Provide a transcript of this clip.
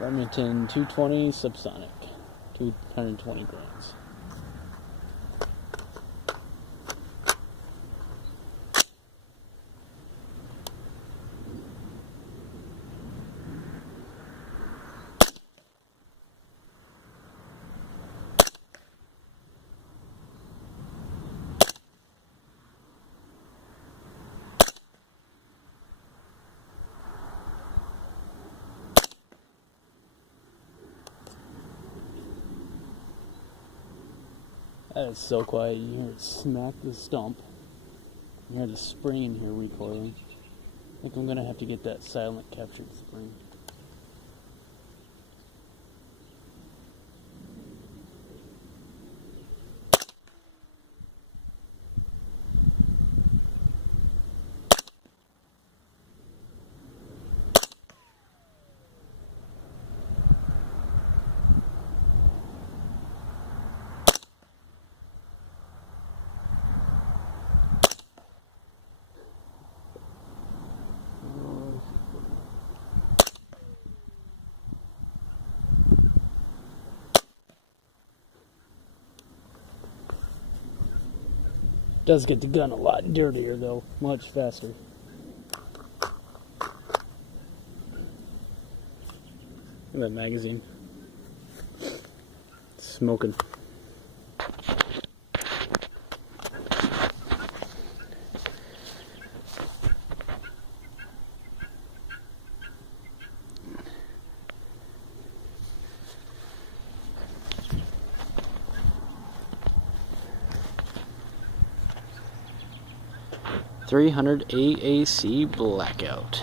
Remington 220 Subsonic, 220 grains. That is so quiet. You hear it smack the stump. You hear the spring in here recoiling. I think I'm gonna have to get that silent captured spring. Does get the gun a lot dirtier though, much faster. Look at that magazine. Smoking. .300 AAC Blackout.